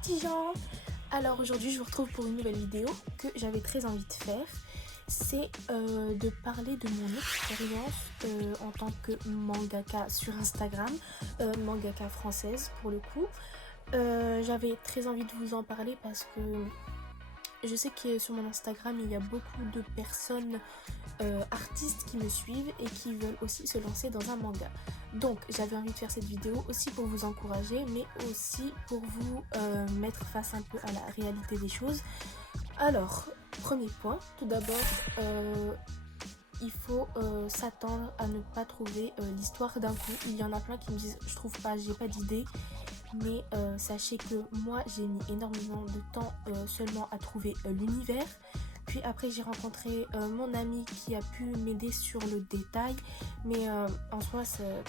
petits gens. Alors aujourd'hui je vous retrouve pour une nouvelle vidéo que j'avais très envie de faire. C'est de parler de mon expérience en tant que mangaka sur Instagram, mangaka française pour le coup. J'avais très envie de vous en parler parce que je sais que sur mon Instagram il y a beaucoup de personnes artistes qui me suivent et qui veulent aussi se lancer dans un manga. Donc j'avais envie de faire cette vidéo aussi pour vous encourager, mais aussi pour vous mettre face un peu à la réalité des choses. Alors, premier point, tout d'abord, il faut s'attendre à ne pas trouver l'histoire d'un coup. Il y en a plein qui me disent je trouve pas, j'ai pas d'idée. Mais sachez que moi j'ai mis énormément de temps seulement à trouver l'univers. Puis après j'ai rencontré mon ami qui a pu m'aider sur le détail. Mais en soi c'est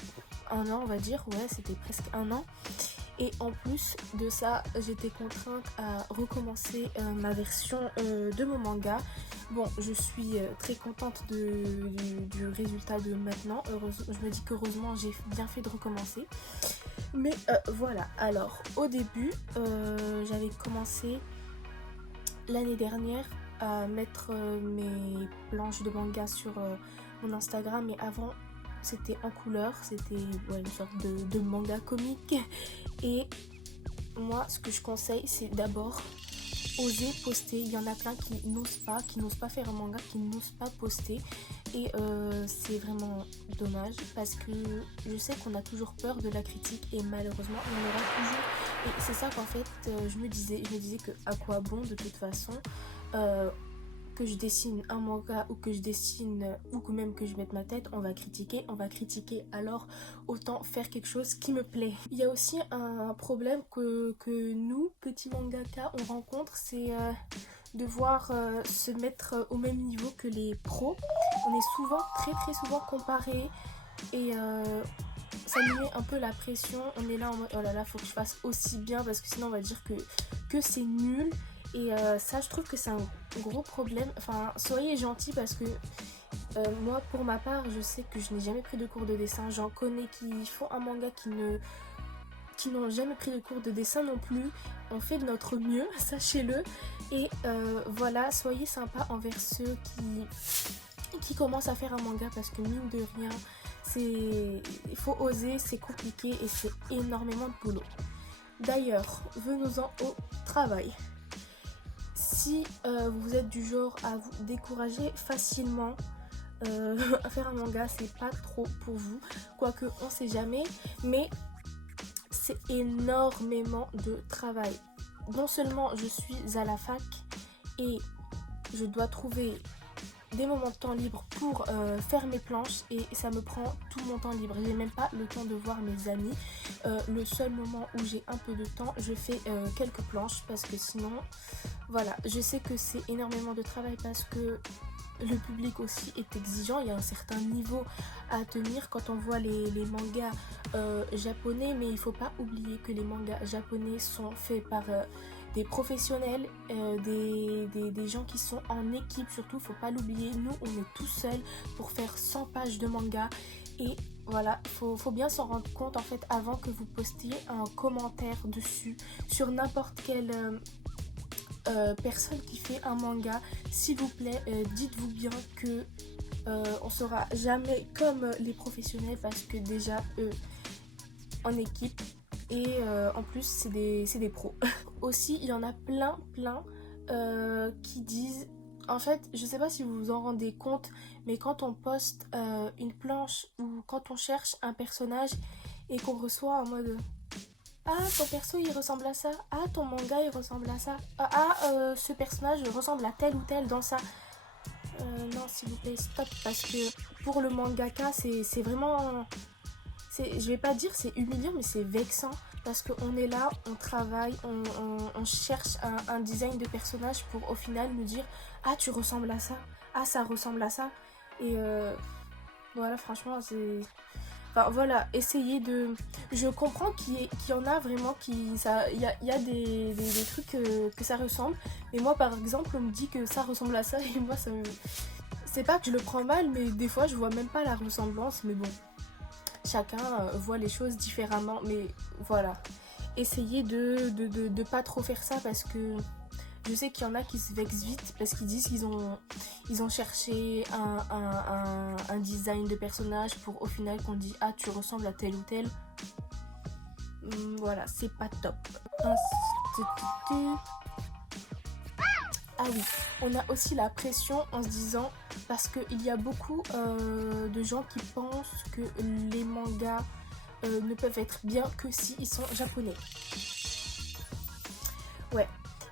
un an on va dire, ouais c'était presque un an. Et en plus de ça j'étais contrainte à recommencer ma version de mon manga. Bon je suis très contente du résultat de maintenant. Je me dis qu'heureusement j'ai bien fait de recommencer. Mais voilà, alors au début j'avais commencé l'année dernière à mettre mes planches de manga sur mon Instagram, mais avant c'était en couleur, c'était une sorte de manga comique. Et moi ce que je conseille c'est d'abord oser poster. Il y en a plein qui n'osent pas faire un manga, qui n'osent pas poster. Et c'est vraiment dommage parce que je sais qu'on a toujours peur de la critique et malheureusement on en aura toujours. Et c'est ça qu'en fait je me disais que à quoi bon de toute façon que je dessine un manga ou que je dessine ou que même que je mette ma tête, on va critiquer, alors autant faire quelque chose qui me plaît. Il y a aussi un problème que nous, petits mangaka, on rencontre, c'est devoir se mettre au même niveau que les pros. On est souvent, très souvent comparés et ça nous met un peu la pression. On est là en mode oh là là, faut que je fasse aussi bien parce que sinon on va dire que c'est nul. Et ça je trouve que c'est un gros problème. Enfin soyez gentils parce que moi pour ma part je sais que je n'ai jamais pris de cours de dessin. J'en connais qui font un manga qui n'ont jamais pris de cours de dessin non plus. On fait de notre mieux, sachez-le. Et voilà, soyez sympas envers ceux qui commencent à faire un manga parce que mine de rien il faut oser, c'est compliqué et c'est énormément de boulot. D'ailleurs venons-en au travail. Si vous êtes du genre à vous décourager facilement à faire un manga, c'est pas trop pour vous, quoique on sait jamais, mais c'est énormément de travail. Non seulement je suis à la fac et je dois trouver des moments de temps libre pour faire mes planches et ça me prend tout mon temps libre. J'ai même pas le temps de voir mes amis. Le seul moment où j'ai un peu de temps, je fais quelques planches parce que sinon, voilà, je sais que c'est énormément de travail parce que le public aussi est exigeant. Il y a un certain niveau à tenir quand on voit les mangas japonais, mais il faut pas oublier que les mangas japonais sont faits par des professionnels, des gens qui sont en équipe surtout, faut pas l'oublier. Nous on est tout seul pour faire 100 pages de manga et voilà, faut bien s'en rendre compte en fait avant que vous postiez un commentaire dessus sur n'importe quelle personne qui fait un manga. S'il vous plaît, dites-vous bien que on sera jamais comme les professionnels parce que déjà eux en équipe et en plus c'est des pros. Aussi il y en a plein qui disent, en fait je sais pas si vous vous en rendez compte, mais quand on poste une planche ou quand on cherche un personnage et qu'on reçoit en mode ah ton perso il ressemble à ça, ah ton manga il ressemble à ça, ce personnage ressemble à tel ou tel dans ça. Non s'il vous plaît stop, parce que pour le mangaka c'est vraiment, je vais pas dire c'est humiliant mais c'est vexant parce qu'on est là, on travaille, on cherche un design de personnage pour au final nous dire ah tu ressembles à ça, ah ça ressemble à ça. Et voilà franchement c'est... Enfin voilà, essayez de... Je comprends qu'il y en a vraiment qui... Il y a des trucs que ça ressemble. Mais moi par exemple on me dit que ça ressemble à ça et moi ça me... C'est pas que je le prends mal mais des fois je vois même pas la ressemblance. Mais bon, chacun voit les choses différemment. Mais voilà. essayer de pas trop faire ça, parce que je sais qu'il y en a qui se vexent vite parce qu'ils disent qu'ils ont cherché un design de personnage pour au final qu'on dit ah tu ressembles à tel ou tel. Voilà, c'est pas top. Ah oui, on a aussi la pression en se disant, parce qu'il y a beaucoup de gens qui pensent que les mangas ne peuvent être bien que s'ils sont japonais. Ouais,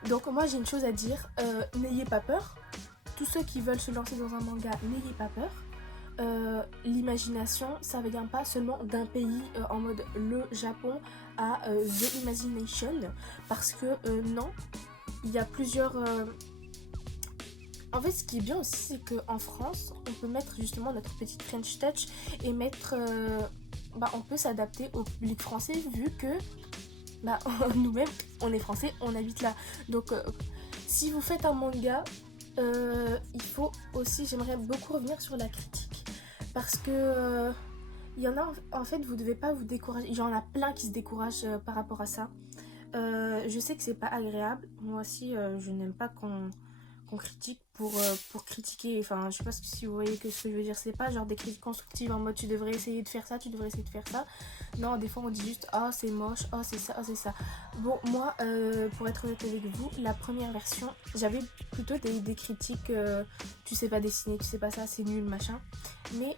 donc moi j'ai une chose à dire, n'ayez pas peur. Tous ceux qui veulent se lancer dans un manga, n'ayez pas peur. L'imagination, ça ne vient pas seulement d'un pays en mode le Japon à The Imagination, parce que non, il y a plusieurs... En fait, ce qui est bien aussi, c'est qu'en France, on peut mettre justement notre petite French touch et mettre... on peut s'adapter au public français vu que nous-mêmes, on est français, on habite là. Donc, si vous faites un manga, il faut aussi... J'aimerais beaucoup revenir sur la critique. Parce que... il y en a, en fait, vous devez pas vous décourager. Il y en a plein qui se découragent par rapport à ça. Je sais que c'est pas agréable. Moi aussi, je n'aime pas qu'on critique pour critiquer. Enfin, je sais pas si vous voyez ce que je veux dire. C'est pas genre des critiques constructives en mode tu devrais essayer de faire ça, tu devrais essayer de faire ça. Non, des fois on dit juste ah c'est moche, ah c'est ça, ah c'est ça. Bon, moi, pour être honnête avec vous, la première version, j'avais plutôt des critiques tu sais pas dessiner, tu sais pas ça, c'est nul, machin. Mais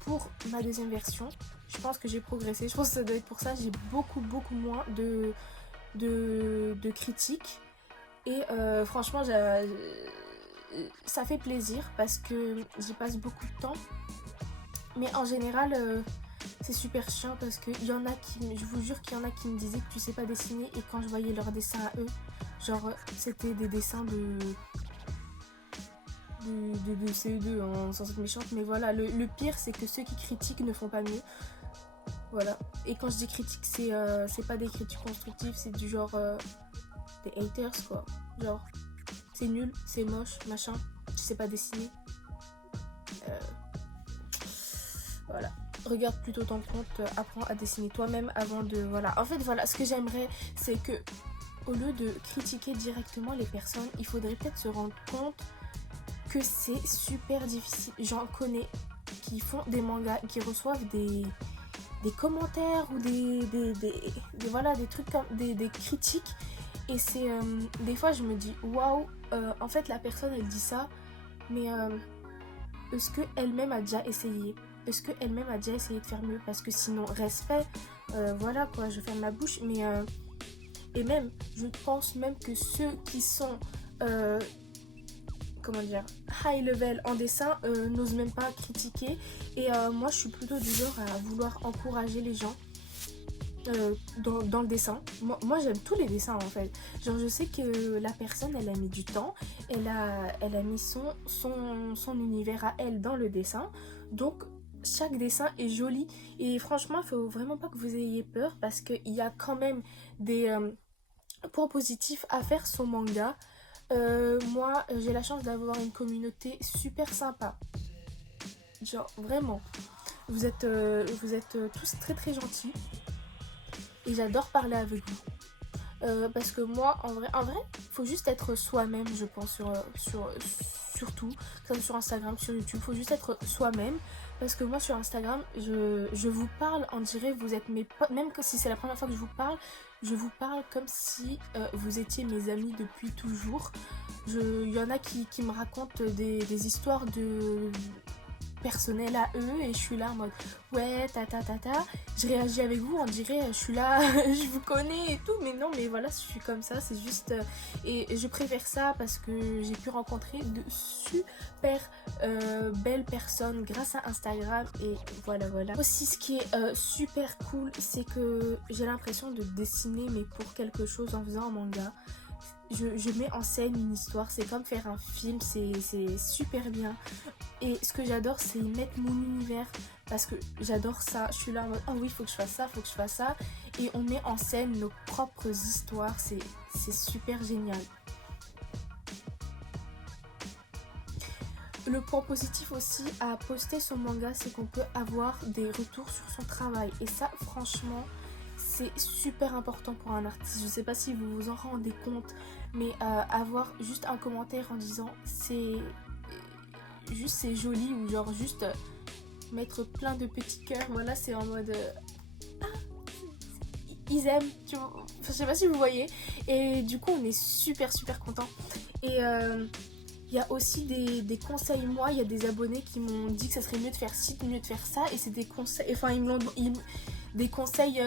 pour ma deuxième version, je pense que j'ai progressé. Je pense que ça doit être pour ça. J'ai beaucoup moins de critiques. Et franchement, ça fait plaisir parce que j'y passe beaucoup de temps. Mais en général, c'est super chiant parce que je vous jure qu'il y en a qui me disaient que tu sais pas dessiner. Et quand je voyais leurs dessins à eux, genre c'était des dessins de CE2 sans être méchante. Mais voilà, le pire c'est que ceux qui critiquent ne font pas mieux. Voilà. Et quand je dis critique, c'est pas des critiques constructives, c'est du genre... des haters quoi, genre c'est nul, c'est moche, machin, tu sais pas dessiner. Voilà, regarde plutôt ton compte, apprends à dessiner toi-même avant de... Voilà, en fait voilà, ce que j'aimerais c'est que au lieu de critiquer directement les personnes, il faudrait peut-être se rendre compte que c'est super difficile. J'en connais qui font des mangas, qui reçoivent des commentaires ou voilà, des trucs comme des critiques. Et c'est des fois je me dis waouh, en fait la personne elle dit ça, mais est-ce qu'elle-même a déjà essayé? Est-ce qu'elle-même a déjà essayé de faire mieux? Parce que sinon, respect, voilà quoi, je ferme ma bouche. Mais et même, je pense même que ceux qui sont comment dire, high level en dessin n'osent même pas critiquer. Et moi je suis plutôt du genre à vouloir encourager les gens dans le dessin. Moi j'aime tous les dessins en fait. Genre je sais que la personne elle a mis du temps, elle a mis son univers à elle dans le dessin. Donc chaque dessin est joli. Et franchement il faut vraiment pas que vous ayez peur parce qu'il y a quand même des points positifs à faire son manga. Moi j'ai la chance d'avoir une communauté super sympa. Genre vraiment. Vous êtes tous très très gentils. Et j'adore parler avec vous. Parce que moi, en vrai, faut juste être soi-même, je pense, surtout, comme sur Instagram, sur YouTube, faut juste être soi-même. Parce que moi, sur Instagram, je vous parle, on dirait, vous êtes mes potes, même si c'est la première fois que je vous parle comme si vous étiez mes amis depuis toujours. Il y en a qui me racontent des histoires personnel à eux et je suis là en mode ouais je réagis avec vous, on dirait je suis là je vous connais et tout, mais non, mais voilà, je suis comme ça, c'est juste et je préfère ça parce que j'ai pu rencontrer de super belles personnes grâce à Instagram. Et voilà. Aussi ce qui est super cool, c'est que j'ai l'impression de dessiner mais pour quelque chose en faisant un manga. Je mets en scène une histoire, c'est comme faire un film, c'est super bien. Et ce que j'adore, c'est y mettre mon univers, parce que j'adore ça. Je suis là en mode, oh oui, faut que je fasse ça. Et on met en scène nos propres histoires, c'est super génial. Le point positif aussi à poster son manga, c'est qu'on peut avoir des retours sur son travail. Et ça, franchement, c'est super important pour un artiste. Je sais pas si vous vous en rendez compte, mais avoir juste un commentaire en disant c'est joli, ou genre juste mettre plein de petits cœurs, voilà, c'est en mode ils aiment, tu vois. Enfin, je sais pas si vous voyez. Et du coup, on est super content. Et il y a aussi des conseils. Moi, il y a des abonnés qui m'ont dit que ça serait mieux de faire ci, mieux de faire ça. Et c'est des conseils. Enfin, des conseils.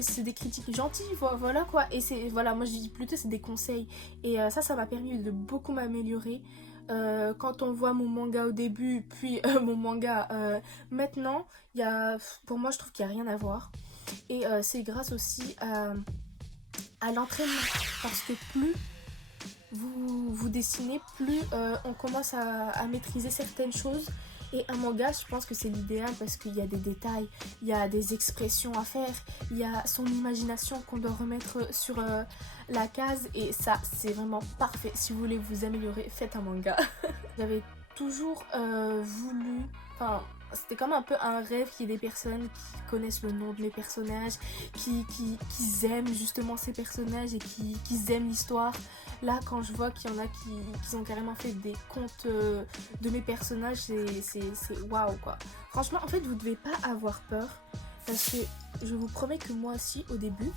C'est des critiques gentilles, voilà quoi. Et c'est. Voilà, moi je dis plutôt c'est des conseils. Et ça m'a permis de beaucoup m'améliorer. Quand on voit mon manga au début, puis mon manga maintenant, pour moi, je trouve qu'il n'y a rien à voir. Et c'est grâce aussi à l'entraînement, parce que plus vous dessinez, plus on commence à maîtriser certaines choses. Et un manga, je pense que c'est l'idéal parce qu'il y a des détails, il y a des expressions à faire, il y a son imagination qu'on doit remettre sur la case. Et ça, c'est vraiment parfait. Si vous voulez vous améliorer, faites un manga. J'avais toujours voulu... Enfin, c'était comme un peu un rêve qu'il y ait des personnes qui connaissent le nom de mes personnages, qui aiment justement ces personnages et qui aiment l'histoire. Là, quand je vois qu'il y en a qui ont carrément fait des contes de mes personnages, c'est waouh quoi. Franchement, en fait, vous devez pas avoir peur, parce que je vous promets que moi aussi, au début,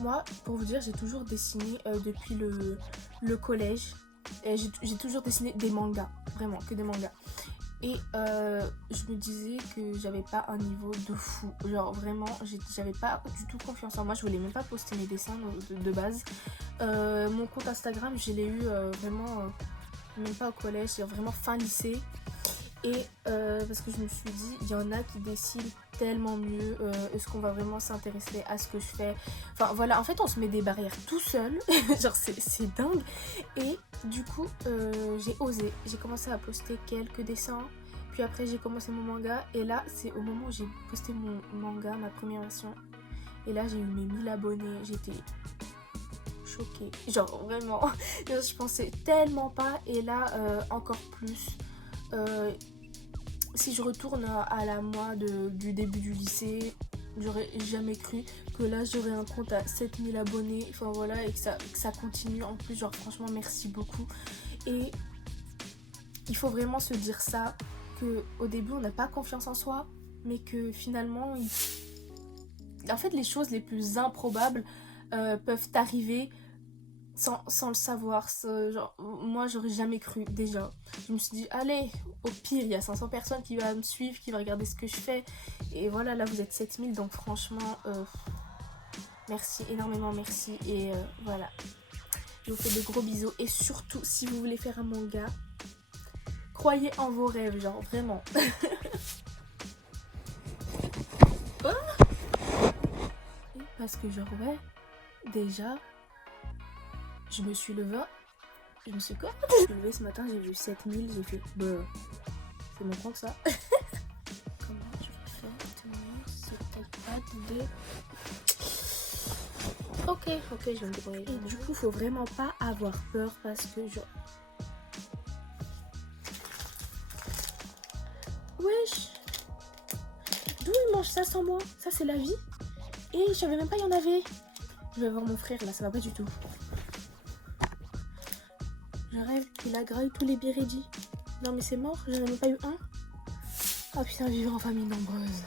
moi, pour vous dire, j'ai toujours dessiné depuis le collège. J'ai toujours dessiné des mangas, vraiment, que des mangas. Et je me disais que j'avais pas un niveau de fou. Genre vraiment, j'avais pas du tout confiance en moi. Je voulais même pas poster mes dessins de base. Mon compte Instagram, je l'ai eu vraiment, même pas au collège, c'est vraiment fin lycée. Et parce que je me suis dit, il y en a qui dessinent tellement mieux. Est-ce qu'on va vraiment s'intéresser à ce que je fais? Enfin voilà, en fait on se met des barrières tout seul. Genre c'est dingue. Et du coup j'ai osé. J'ai commencé à poster quelques dessins. Puis après j'ai commencé mon manga. Et là c'est au moment où j'ai posté mon manga, ma première version. Et là j'ai eu mes 1000 abonnés. J'étais choquée. Genre vraiment. Je pensais tellement pas. Et là encore plus. Si je retourne à la moi du début du lycée, j'aurais jamais cru que là j'aurais un compte à 7000 abonnés, enfin voilà, et que ça continue. En plus, genre franchement merci beaucoup. Et il faut vraiment se dire ça, que au début on n'a pas confiance en soi, mais que finalement en fait les choses les plus improbables peuvent arriver sans le savoir. Genre, moi j'aurais jamais cru. Déjà je me suis dit allez, au pire il y a 500 personnes qui vont me suivre, qui vont regarder ce que je fais, et voilà, là vous êtes 7000, donc franchement merci, énormément merci. Et voilà, je vous fais de gros bisous. Et surtout, si vous voulez faire un manga, croyez en vos rêves, genre vraiment. Parce que genre ouais, déjà je me suis levée. Je me suis quoi? Je me suis levée ce matin, j'ai vu 7000, j'ai fait bah c'est mon compte ça. Comment je vais faire tenir cet iPad de... Ok, je vais me débrouiller. Et du coup faut vraiment pas avoir peur, parce que genre... Wesh, d'où il mange ça sans moi? Ça c'est la vie. Et je savais même pas il y en avait. Je vais voir mon frère là, ça va pas du tout. Je rêve qu'il a graillé tous les Biredji. Non mais c'est mort, j'en ai même pas eu un. Oh putain, vivre en famille nombreuse.